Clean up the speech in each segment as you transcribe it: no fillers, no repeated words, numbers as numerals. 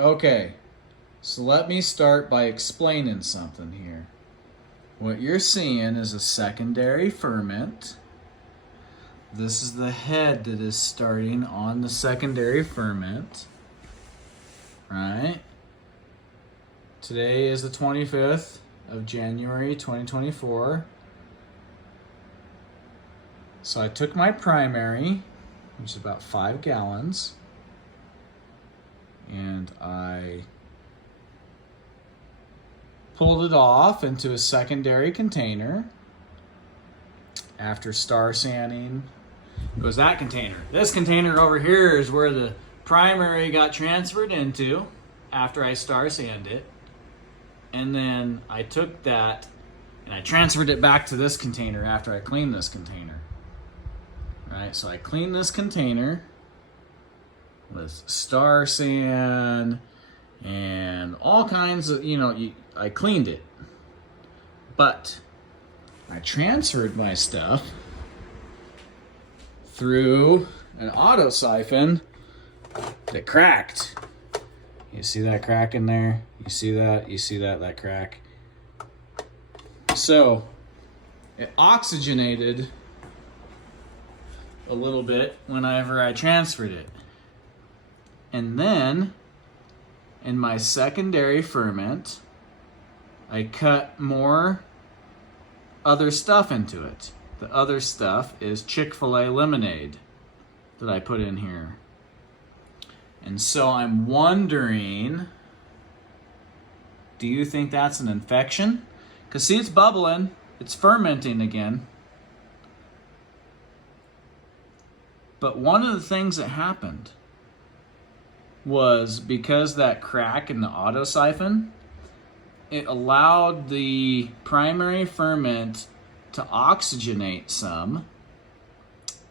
Okay, so let me start by explaining something here. What you're seeing is a secondary ferment. This is the head that is starting on the secondary ferment, right? Today is the 25th of January 2024. So I took my primary, which is about 5 gallons, and I pulled it off into a secondary container after star sanding. It was that container. This container over here is where the primary got transferred into after I star sanded it. And then I took that and I transferred it back to this container after I cleaned this container. Right, so I cleaned this container with star sand and all kinds of, I cleaned it. But I transferred my stuff through an auto siphon that cracked. You see that crack in there? You see that crack? So it oxygenated a little bit whenever I transferred it. And then in my secondary ferment, I cut more other stuff into it. The other stuff is Chick-fil-A lemonade that I put in here. And so I'm wondering, do you think that's an infection? Because see, it's bubbling, it's fermenting again. But one of the things that happened was because that crack in the auto siphon, it allowed the primary ferment to oxygenate some.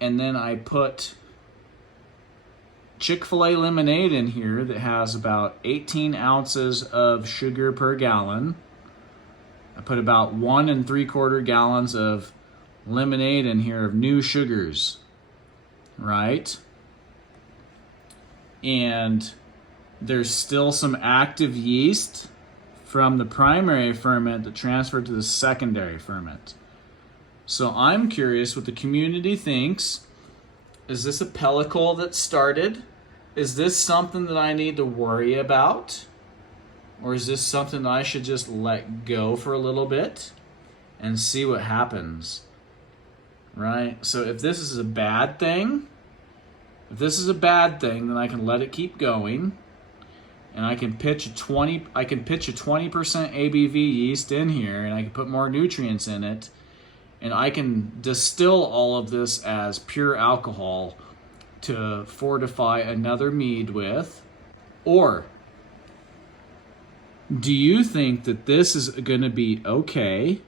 And then I put Chick-fil-A lemonade in here that has about 18 ounces of sugar per gallon. I put about 1 3/4 gallons of lemonade in here of new sugars, right? And there's still some active yeast from the primary ferment that transferred to the secondary ferment. So I'm curious what the community thinks. Is this a pellicle that started? Is this something that I need to worry about? Or is this something that I should just let go for a little bit and see what happens? Right? So if this is a bad thing, then I can let it keep going. And I can pitch a 20% ABV yeast in here, and I can put more nutrients in it. And I can distill all of this as pure alcohol to fortify another mead with. Or do you think that this is going to be okay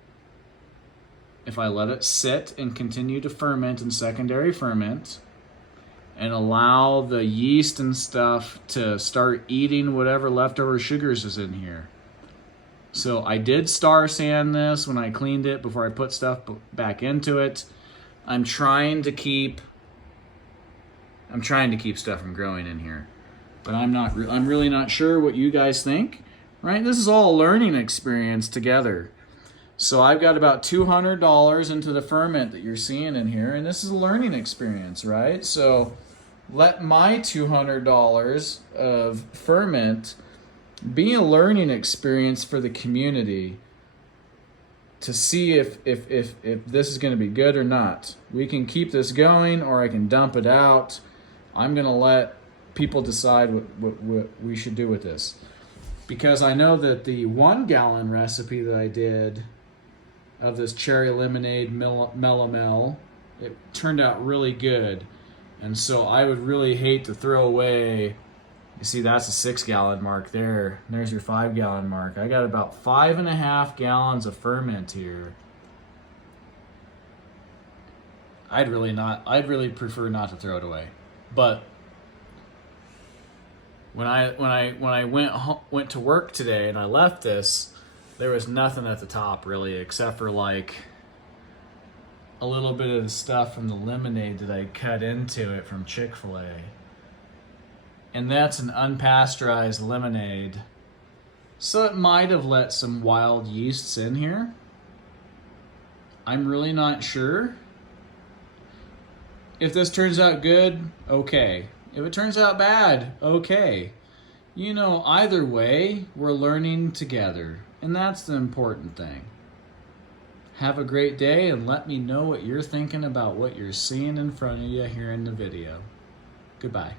if I let it sit and continue to ferment in secondary ferment and allow the yeast and stuff to start eating whatever leftover sugars is in here? So I did star sand this when I cleaned it before I put stuff back into it. I'm trying to keep stuff from growing in here, but I'm really not sure what you guys think, right? This is all a learning experience together. So I've got about $200 into the ferment that you're seeing in here, and this is a learning experience, right? So let my $200 of ferment be a learning experience for the community to see if this is going to be good or not. We can keep this going, or I can dump it out. I'm going to let people decide what we should do with this. Because I know that the 1 gallon recipe that I did of this cherry lemonade melomel, it turned out really good. And so I would really hate to throw away. You see, that's a 6 gallon mark there. And there's your 5 gallon mark. I got about 5.5 gallons of ferment here. I'd really prefer not to throw it away. But when I went to work today and I left this, there was nothing at the top really, except for like a little bit of the stuff from the lemonade that I cut into it from Chick-fil-A. And that's an unpasteurized lemonade. So it might have let some wild yeasts in here. I'm really not sure. If this turns out good, okay. If it turns out bad, okay. You know, either way, we're learning together, and that's the important thing. Have a great day, and let me know what you're thinking about what you're seeing in front of you here in the video. Goodbye.